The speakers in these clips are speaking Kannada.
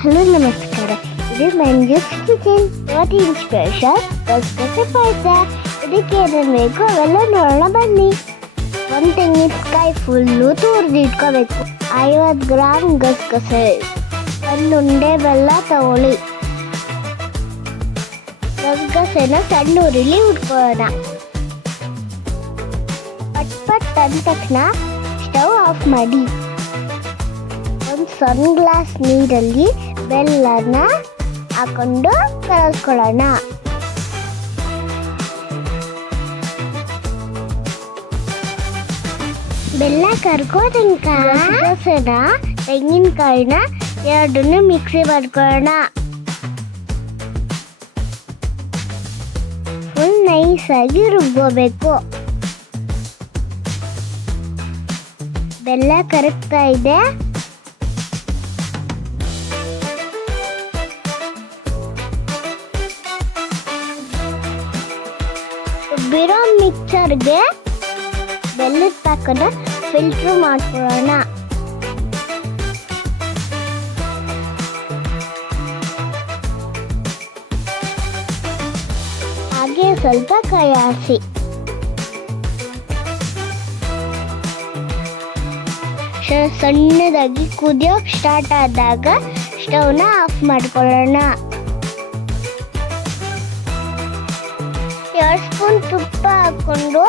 ಹಲೋ ನಮಸ್ಕಾರ. ಇದು ಮಂಜುಸ್ ಕಿಚನ್. ಇವತ್ತಿನ ಸ್ಪೆಷಲ್ ಗಸಗಸೆ ಪಾಯಸ. ಇದಕ್ಕೆ ಏನೇನು ಬೇಕು ಅವೆಲ್ಲ ನೋಡೋಣ ಬನ್ನಿ. ಒಂದು ತೆಂಗಿನಕಾಯಿ ಫುಲ್ಲು ತುರಿದಿಟ್ಕೋಬೇಕು. 50 ಗ್ರಾಮ್ ಗಸಗಸೆ, ಒಂದು ಉಂಡೆ ಬೆಲ್ಲ ತಗೊಳ್ಳಿ. ಗಸಗಸೆನ ಸಣ್ಣ ಉರಿಲಿ ಉಟ್ಕೊಳ್ಳೋಣ. ಪಟ್ ಅಂದ ತಕ್ಷಣ ಸ್ಟವ್ ಆಫ್ ಮಾಡಿ ಒಂದು ಸಣ್ಣ ಗ್ಲಾಸ್ ನೀರಲ್ಲಿ ಬೆಲ್ಲನ ಹಾಕೊಂಡು ಕಲಸ್ಕೊಳ್ಳೋಣ. ಬೆಲ್ಲ ಕರ್ಕೋ ತನಕ ಗಸಗಸೆನ ತೆಂಗಿನಕಾಯಿನ ಎರಡನ್ನೂ ಮಿಕ್ಸಿ ಮಾಡ್ಕೊಳ್ಳೋಣ. ಫುಲ್ ನೈಸಾಗಿ ರುಬ್ಕೋಬೇಕು. ಬೆಲ್ಲ ಕರಗ್ತಾ ಇದೆ. ರುಬ್ಬಿರೋ ಮಿಕ್ಸರ್ಗೆ ಬೆಲ್ಲದ ಪಾಕನ ಫಿಲ್ಟ್ರ್ ಮಾಡ್ಕೊಳ್ಳೋಣ. ಹಾಗೆ ಸ್ವಲ್ಪ ಕೈ ಆಡಿಸಿ. ಸಣ್ಣದಾಗಿ ಕುದಿಯೋಕೆ ಸ್ಟಾರ್ಟ್ ಆದಾಗ ಸ್ಟವ್ನ ಆಫ್ ಮಾಡ್ಕೊಳ್ಳೋಣ. 2 ಸ್ಪೂನ್ ತುಪ್ಪ ಹಾಕೊಂಡು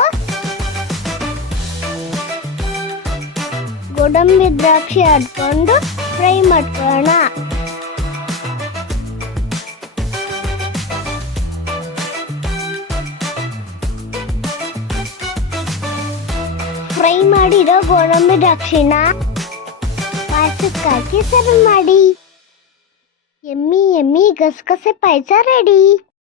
ಗೋಡಂಬಿ ದ್ರಾಕ್ಷಿ ಹಾಕೊಂಡು ಫ್ರೈ ಮಾಡ್ಕೊಳ್ಳೋಣ. ಫ್ರೈ ಮಾಡಿರೋ ಗೋಡಂಬಿ ದ್ರಾಕ್ಷಿನ ಪಾಯಸಕ್ಕೆ ಹಾಕಿ ಸರ್ವ್ ಮಾಡಿ. ಎಮ್ಮಿ ಗಸಗಸೆ ಪಾಯಸ ರೆಡಿ.